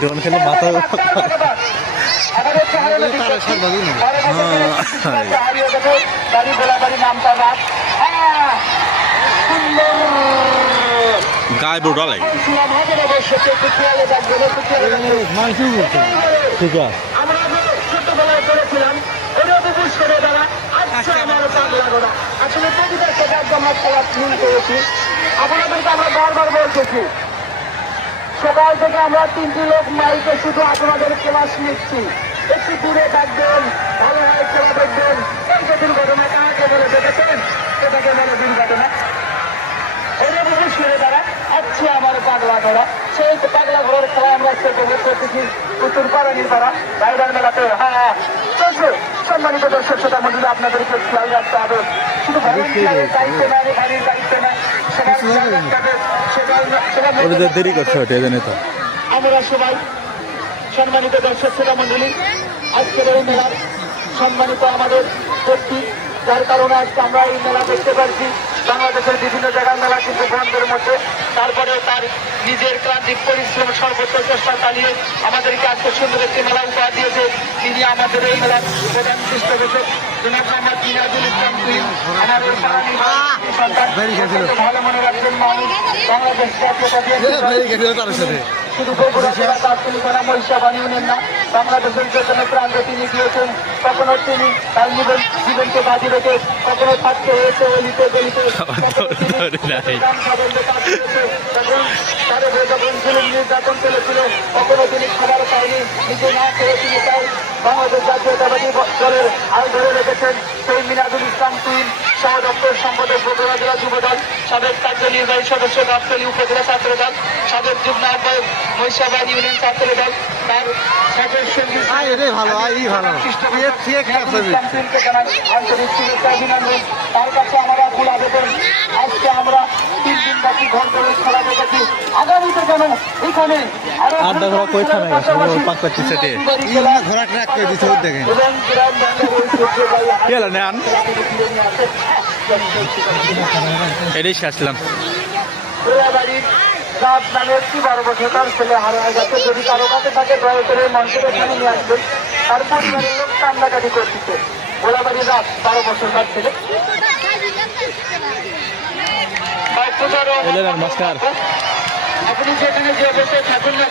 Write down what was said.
ডোন খেলে মাথা গায়ে লাগে কুচিয়ালে ঠিক আছে আমরা ছোটবেলায় করেছিলাম ওরকম করে দ্বারা আচ্ছা আমার পাগলা গোড়া আসলে প্রতিটার সাথে একদম আমরা করেছি। আপনাদেরকে আমরা বারবার বলতেছি সকাল থেকে আমরা তিনটি লোক মাইকে শুধু আপনাদের ক্লাস নিচ্ছি। একটু দূরে থাকবেন ভালো হয় খেলা দেখবেন। এই যে দুর্ঘটনা কাকে বলে দেখেছেন? সেটাকে বলে দুর্ঘটনা। এটা তারা আচ্ছা আমার পাগলা ঘোড়া। সেই পাগলা ঘোড়ার খেলা আমরা করতেছি। রাইডার মেলাতে। হ্যাঁ চলছে। সম্মানিত দর্শক শ্রোতা মন্ডলী আপনাদেরকে খেয়াল রাখতে হবে। শুধু ভলেন্টিয়ারের দায়িত্ব না দায়িত্ব না। ওদের দেরি করছে ওটা এই তো আমরা সবাই সম্মানিত দর্শক শ্রোতা মন্ডলী আজকের এই মেলার সম্মানিত আমাদের কর্তৃক যার কারণে আজকে আমরা এই মেলা দেখতে পাচ্ছি বাংলাদেশের বিভিন্ন জায়গার মেলা কিন্তু বন্ধের মধ্যে তারপরে তার নিজের ক্লান্তিক পরিশ্রম সর্বোচ্চ চেষ্টা চালিয়ে আমাদেরকে আজকে সুন্দর একটি মেলা উপহার দিয়েছে। তিনি আমাদের এই মেলার প্রধান হয়েছে জনাব মোহাম্মদ মিরাজুল ইসলাম তুহিন আমাদের সন্তান ভালো মনে রাখবেন মানুষ বাংলাদেশ শুধু বগুড়া জেলা তাৎক্ষণিক থানা মহিষাবান ইউনিয়ন না বাংলাদেশের যেখানে প্রান্তে তিনি গিয়েছেন কখনো তিনি তার জীবন জীবনকে বাজি রেখে কখনো থাকতে হয়েছে অলিতে গলিতে। তিনি যখন তার নির্যাতন চলেছিল কখনো তিনি খাবার পায়নি নিজে না খেয়ে তিনি তাই বাংলাদেশ জাতীয়তাবাদী দলের আয় ধরে রেখেছেন সেই মিনাজুল ইসলাম তুইন সহ দপ্তর সম্পাদক বগুড়া জেলা যুবদল সাবেক কার্যনির্বাহী সদস্য গাবতলী উপজেলা ছাত্র দল সাবেক যুগ্ম আহ্বায়ক মহিষাবাদ ইউনিয়ন ছাত্র দল তার সাবেক সঙ্গী ভালো, আন্তরিক শুভেচ্ছা অভিনন্দন। তার কাছে আমরা ভুল আবেদন আজকে আমরা তিন দিন বাকি ঘর করে খেলা দেখেছি আগামীতে যেন এখানে আরও আড্ডা ঘোরা কই থামে গেছে? ওই পাঁচটা টি-শার্টে। ইয়া ঘোড়া ট্র্যাক করে দিছে ওই দেখেন হলো নেন এটাই শেষলাম বাড়ির নামে একটি বারো বছরকার ছেলে হারা গেছে যদি কারও কাছে থাকে দয়া করে মঞ্চের এখানে নিয়ে আসবেন তার পরিবারের লোক কান্নাকাটি করতেছে গোলাবাড়ির রাত বারো বছরকার ছেলে মাস্টার আপনি যেখানে যে অবস্থায় থাকুন না